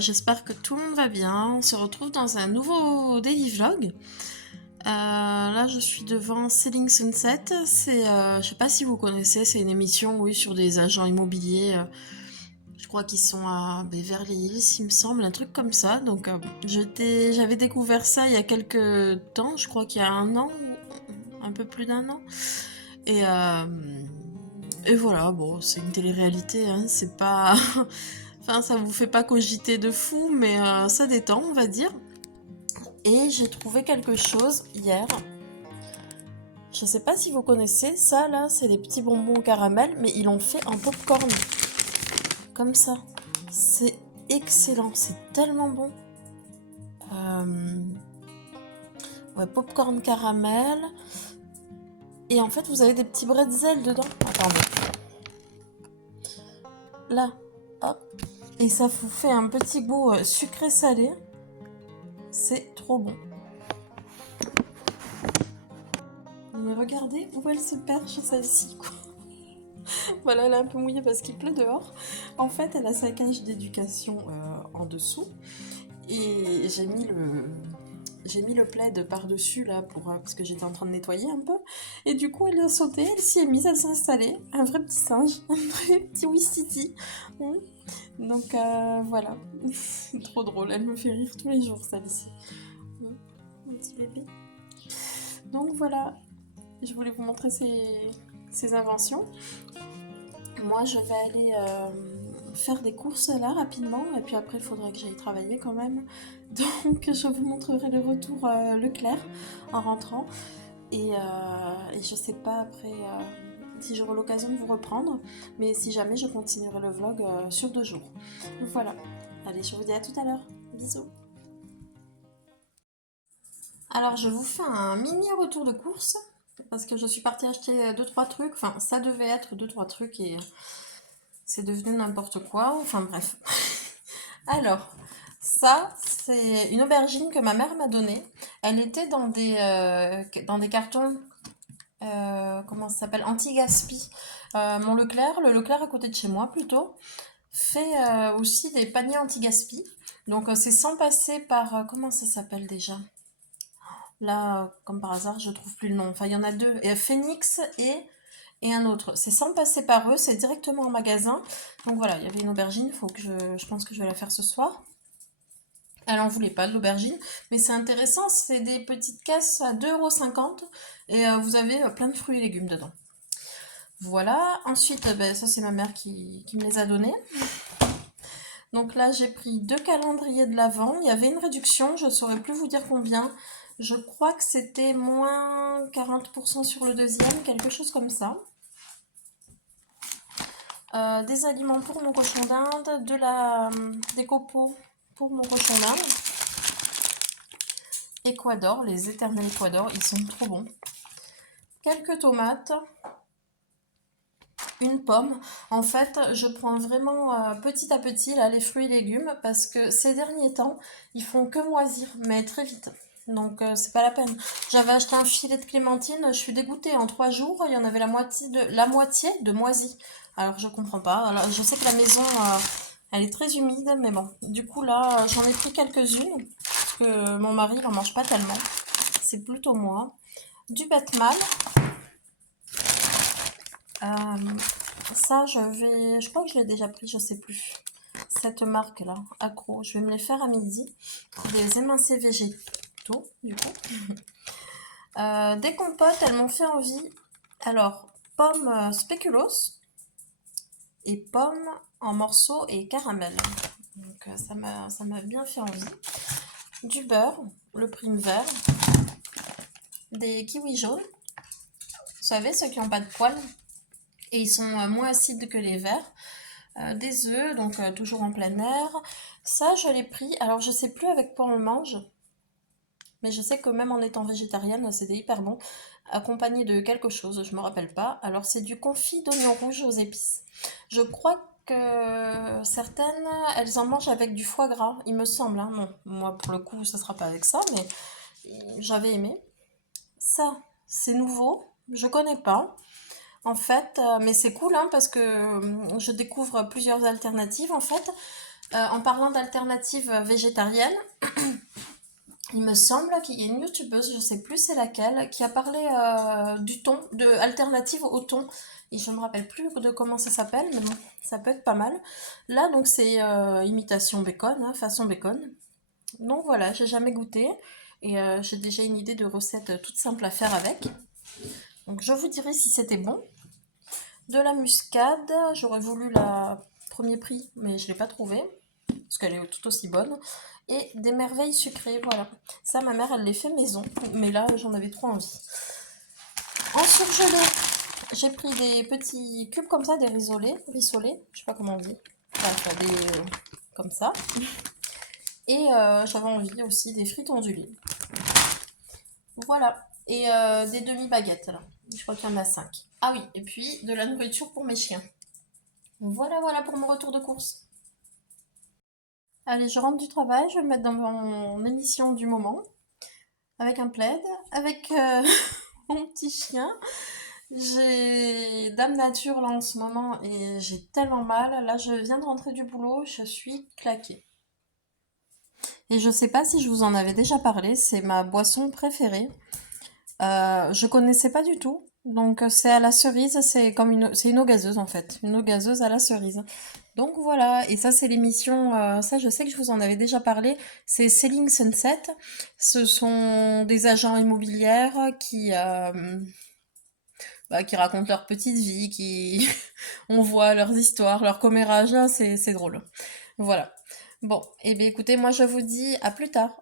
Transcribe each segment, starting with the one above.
J'espère que tout le monde va bien. On se retrouve dans un nouveau daily vlog. Là, je suis devant Selling Sunset. Je sais pas si vous connaissez, c'est une émission, oui, sur des agents immobiliers. Je crois qu'ils sont à Beverly Hills, il me semble, un truc comme ça. Donc, j'avais découvert ça il y a quelques temps. Je crois qu'il y a un an, ou un peu plus d'un an. Et, euh, et voilà, bon, c'est une télé-réalité, hein, c'est pas. Enfin, ça vous fait pas cogiter de fou, mais ça détend, on va dire. Et j'ai trouvé quelque chose hier. Je sais pas si vous connaissez, ça là, c'est des petits bonbons au caramel, mais ils l'ont fait en popcorn. Comme ça. C'est excellent, c'est tellement bon. Euh, Ouais, popcorn caramel. Et en fait, vous avez des petits bretzels dedans. Attendez. Là, hop. Et ça vous fait un petit goût sucré-salé. C'est trop bon. Mais regardez où elle se perche celle-ci, quoi. Voilà, elle est un peu mouillée parce qu'il pleut dehors. En fait, elle a sa cage d'éducation en dessous. Et j'ai mis le plaid par-dessus là parce que j'étais en train de nettoyer un peu. Et du coup, elle a sauté, elle s'y est mise, elle s'est installée. Un vrai petit singe, un vrai petit Wistiti. Donc voilà, c'est trop drôle, elle me fait rire tous les jours celle-ci. Mon petit bébé. Donc voilà, je voulais vous montrer ces inventions. Moi, je vais aller faire des courses là rapidement, et puis après, il faudra que j'aille travailler quand même. Donc, je vous montrerai le retour Leclerc en rentrant. Et je sais pas après si j'aurai l'occasion de vous reprendre, mais si jamais, je continuerai le vlog sur 2 jours. Voilà. Allez, je vous dis à tout à l'heure. Bisous. Alors, je vous fais un mini retour de course parce que je suis partie acheter 2-3 trucs. Enfin, ça devait être 2-3 trucs et c'est devenu n'importe quoi. Enfin, bref. Alors, ça, c'est une aubergine que ma mère m'a donnée. Elle était dans des cartons, comment ça s'appelle? Anti-gaspi. Mon Leclerc, le Leclerc à côté de chez moi plutôt, fait aussi des paniers anti-gaspi. Donc, c'est sans passer par, comment ça s'appelle déjà? Là, comme par hasard, je trouve plus le nom. Enfin, il y en a deux. Et Phoenix et un autre. C'est sans passer par eux, c'est directement en magasin. Donc voilà, il y avait une aubergine, je pense que je vais la faire ce soir. Elle en voulait pas de l'aubergine, mais c'est intéressant, c'est des petites caisses à 2,50 € et vous avez plein de fruits et légumes dedans. Voilà, ensuite, ben, ça c'est ma mère qui me les a donnés. Donc là, j'ai pris 2 calendriers de l'Avent. Il y avait une réduction, je ne saurais plus vous dire combien. Je crois que c'était moins 40% sur le deuxième, quelque chose comme ça. Des aliments pour mon cochon d'Inde, des copeaux pour mon cochon d'Inde. Équador, les éternels Équador, ils sont trop bons. Quelques tomates, une pomme. En fait, je prends vraiment petit à petit là, les fruits et légumes parce que ces derniers temps, ils font que moisir, mais très vite. Donc c'est pas la peine. J'avais acheté un filet de clémentine, je suis dégoûtée. En 3 jours, il y en avait la moitié de moisi. Alors je comprends pas. Alors, je sais que la maison, elle est très humide, mais bon. Du coup là, j'en ai pris quelques-unes parce que mon mari n'en mange pas tellement. C'est plutôt moi. Du batmal. Euh, Ça, je crois que je l'ai déjà pris, je sais plus. Cette marque-là, Accro, je vais me les faire à midi. Des émincés végétaux, du coup. Des compotes, elles m'ont fait envie. Alors, pommes spéculoos et pommes en morceaux et caramel. Donc, ça m'a bien fait envie. Du beurre, le prime vert. Des kiwis jaunes. Vous savez, ceux qui n'ont pas de poils. Et ils sont moins acides que les verts. Des œufs, donc toujours en plein air. Ça, je l'ai pris. Alors, je sais plus avec quoi on le mange, mais je sais que même en étant végétarienne, c'était hyper bon. Accompagné de quelque chose, je me rappelle pas. Alors, c'est du confit d'oignons rouges aux épices. Je crois que certaines, elles en mangent avec du foie gras, il me semble. Hein. Bon, moi, pour le coup, ça sera pas avec ça, mais j'avais aimé. Ça, c'est nouveau. Je connais pas. En fait, mais c'est cool hein, parce que je découvre plusieurs alternatives en fait. En parlant d'alternatives végétariennes, il me semble qu'il y a une youtubeuse, je sais plus c'est laquelle, qui a parlé du thon, de alternative au thon. Et je me rappelle plus de comment ça s'appelle, mais bon, ça peut être pas mal. Là, donc c'est imitation bacon, hein, façon bacon. Donc voilà, j'ai jamais goûté. Et j'ai déjà une idée de recette toute simple à faire avec. Donc je vous dirai si c'était bon. De la muscade, j'aurais voulu la premier prix, mais je l'ai pas trouvée, parce qu'elle est tout aussi bonne. Et des merveilles sucrées, voilà. Ça, ma mère, elle les fait maison, mais là, j'en avais trop envie. En surgelé, j'ai pris des petits cubes comme ça, des rissolés, je sais pas comment on dit. Bref, comme ça. Et j'avais envie aussi des frites ondulées. Voilà. Et des demi-baguettes, là. Je crois qu'il y en a 5. Ah oui, et puis de la nourriture pour mes chiens. Voilà, voilà pour mon retour de course. Allez, je rentre du travail, je vais me mettre dans mon émission du moment, avec un plaid, avec mon petit chien. J'ai Dame Nature là en ce moment et j'ai tellement mal. Là, je viens de rentrer du boulot, je suis claquée. Et je sais pas si je vous en avais déjà parlé, c'est ma boisson préférée. Je connaissais pas du tout. Donc c'est à la cerise, c'est une eau gazeuse en fait, une eau gazeuse à la cerise. Donc voilà, et ça c'est l'émission, ça je sais que je vous en avais déjà parlé, c'est Selling Sunset. Ce sont des agents immobilières qui racontent leur petite vie, on voit leurs histoires, leurs commérages, là, c'est drôle. Voilà. Bon, et bien écoutez, moi je vous dis à plus tard.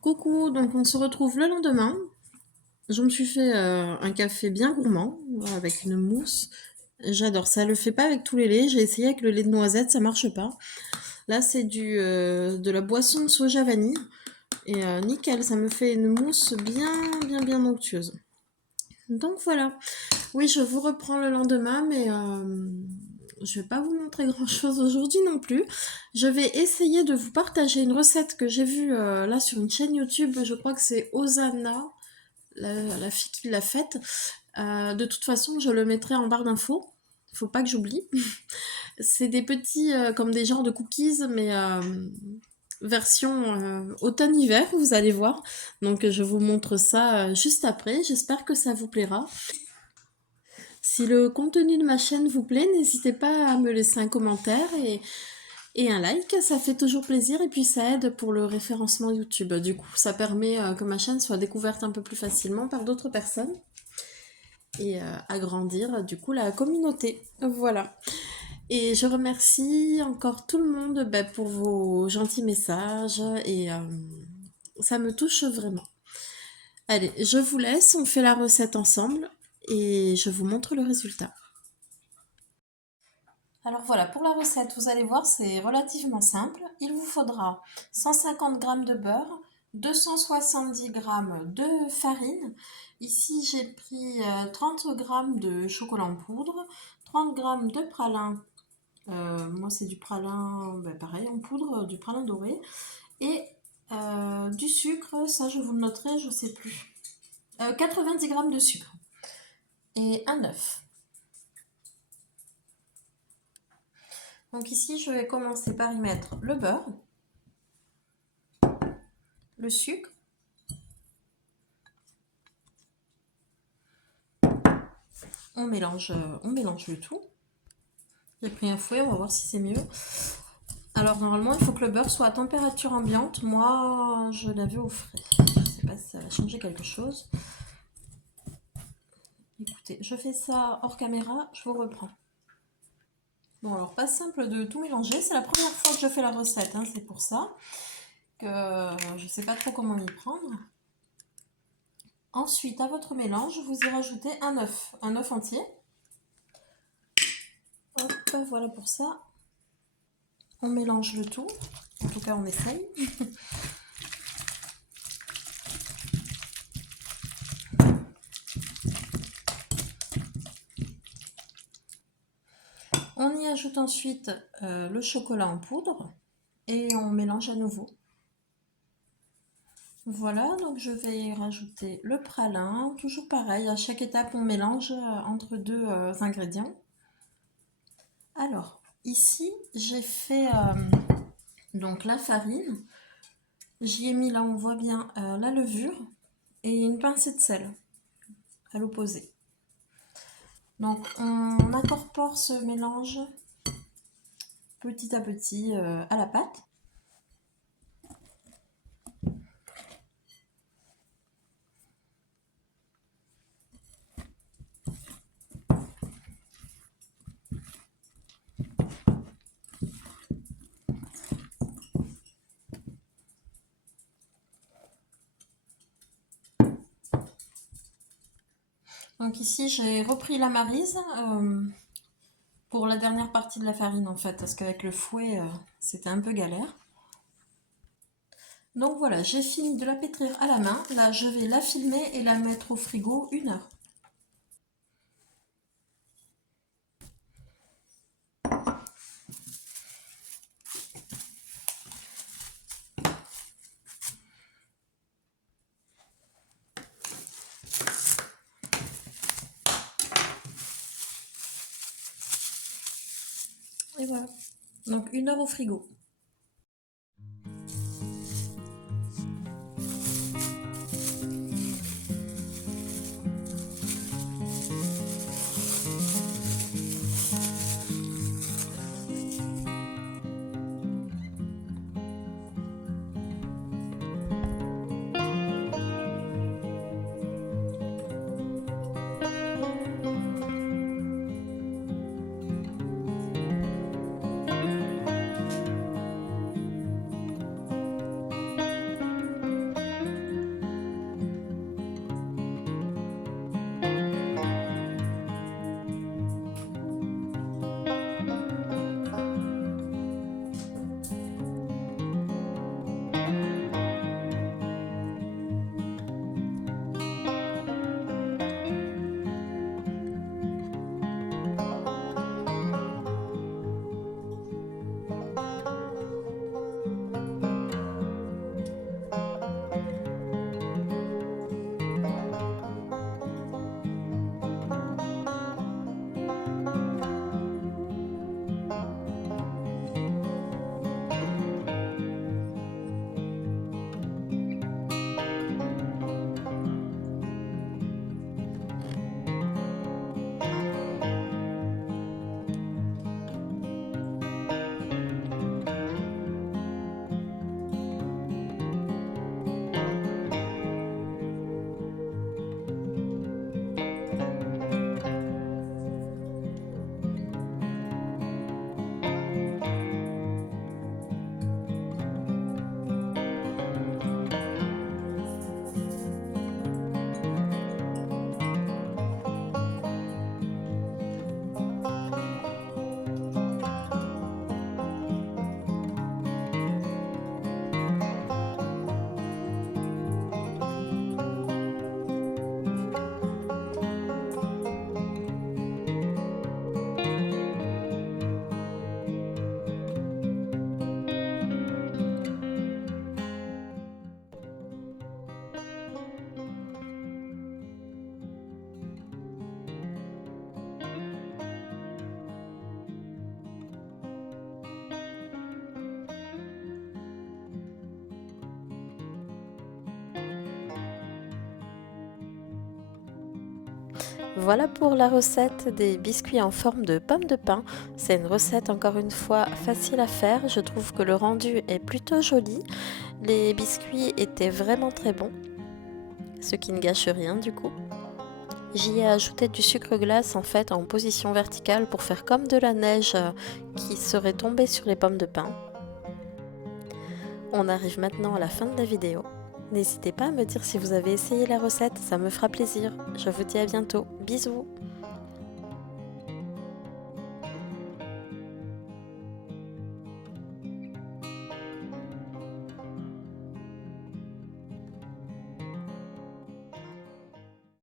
Coucou, donc on se retrouve le lendemain. Je me suis fait un café bien gourmand avec une mousse. J'adore ça. Le fait pas avec tous les laits. J'ai essayé avec le lait de noisette, ça marche pas. Là, c'est de la boisson de soja vanille. Et nickel, ça me fait une mousse bien, bien, bien onctueuse. Donc voilà. Oui, je vous reprends le lendemain, mais je vais pas vous montrer grand-chose aujourd'hui non plus. Je vais essayer de vous partager une recette que j'ai vue là sur une chaîne YouTube. Je crois que c'est Osana, la fille qui l'a faite. De toute façon, je le mettrai en barre d'infos. Faut pas que j'oublie. C'est des petits, comme des genres de cookies, mais version automne-hiver, vous allez voir. Donc je vous montre ça juste après. J'espère que ça vous plaira. Si le contenu de ma chaîne vous plaît, n'hésitez pas à me laisser un commentaire et un like, ça fait toujours plaisir et puis ça aide pour le référencement YouTube. Du coup, ça permet que ma chaîne soit découverte un peu plus facilement par d'autres personnes et agrandir du coup la communauté. Voilà. Et je remercie encore tout le monde pour vos gentils messages et ça me touche vraiment. Allez, je vous laisse, on fait la recette ensemble et je vous montre le résultat. Alors voilà, pour la recette, vous allez voir, c'est relativement simple. Il vous faudra 150 g de beurre, 270 g de farine. Ici, j'ai pris 30 g de chocolat en poudre, 30 g de pralin. Moi, c'est du pralin, pareil, en poudre, du pralin doré. Et du sucre, ça je vous le noterai, je sais plus. 90 g de sucre. Et un œuf. Donc ici, je vais commencer par y mettre le beurre, le sucre, on mélange le tout. J'ai pris un fouet, on va voir si c'est mieux. Alors normalement, il faut que le beurre soit à température ambiante. Moi, je l'avais au frais. Je ne sais pas si ça va changer quelque chose. Écoutez, je fais ça hors caméra, je vous reprends. Bon, alors pas simple de tout mélanger. C'est la première fois que je fais la recette, hein, c'est pour ça que je ne sais pas trop comment m'y prendre. Ensuite, à votre mélange, vous y rajoutez un œuf entier. Hop, voilà pour ça. On mélange le tout, en tout cas on essaye. On y ajoute ensuite le chocolat en poudre et on mélange à nouveau. Voilà, donc je vais y rajouter le pralin, toujours pareil, à chaque étape on mélange entre deux ingrédients. Alors, ici j'ai fait donc la farine, j'y ai mis, là on voit bien la levure et une pincée de sel à l'opposé. Donc on incorpore ce mélange petit à petit à la pâte. Donc ici j'ai repris la maryse pour la dernière partie de la farine en fait, parce qu'avec le fouet c'était un peu galère. Donc voilà, j'ai fini de la pétrir à la main. Là je vais la filmer et la mettre au frigo 1 heure. Et voilà, donc 1 heure au frigo. Voilà pour la recette des biscuits en forme de pomme de pin. C'est une recette encore une fois facile à faire. Je trouve que le rendu est plutôt joli. Les biscuits étaient vraiment très bons, ce qui ne gâche rien du coup. J'y ai ajouté du sucre glace en fait en position verticale pour faire comme de la neige qui serait tombée sur les pommes de pin. On arrive maintenant à la fin de la vidéo. N'hésitez pas à me dire si vous avez essayé la recette, ça me fera plaisir. Je vous dis à bientôt. Bisous!